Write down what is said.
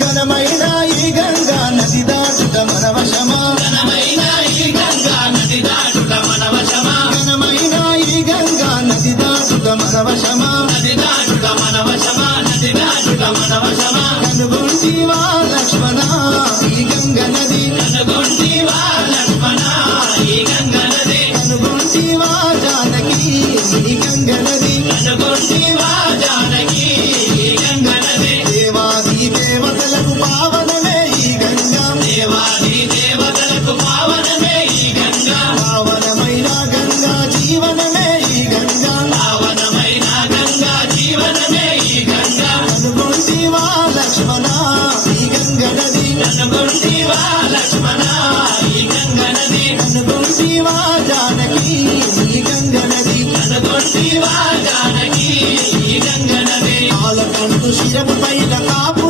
ఘనమైన ఈ గంగా నది దాటుట మన వశమా ఘనమైన ఈ గంగా నది దాటుట మన వశమా ఘనమైన ఈ గంగా నది దాటుట మన వశమా నది దాటుట మన వశమా నది దాటుట మన వశమా కనుగొంటివా లక్ష్మణ ఈ గంగ నది. కనుగొంటివా లక్ష్మణ ఈ గంగ నది. కనుగొంటివా జానకి ఈ గంగ కనుగొంటివా లక్ష్మణ ఈ గంగ నది కనుగొంటివా లక్ష్మణ ఈ గంగ నది కనుగొంటివా జానకి ఈ గంగ నది కనుగొంటివా జానకి ఈ గంగ నది పాలకంటూ శిరపు పైన కాపు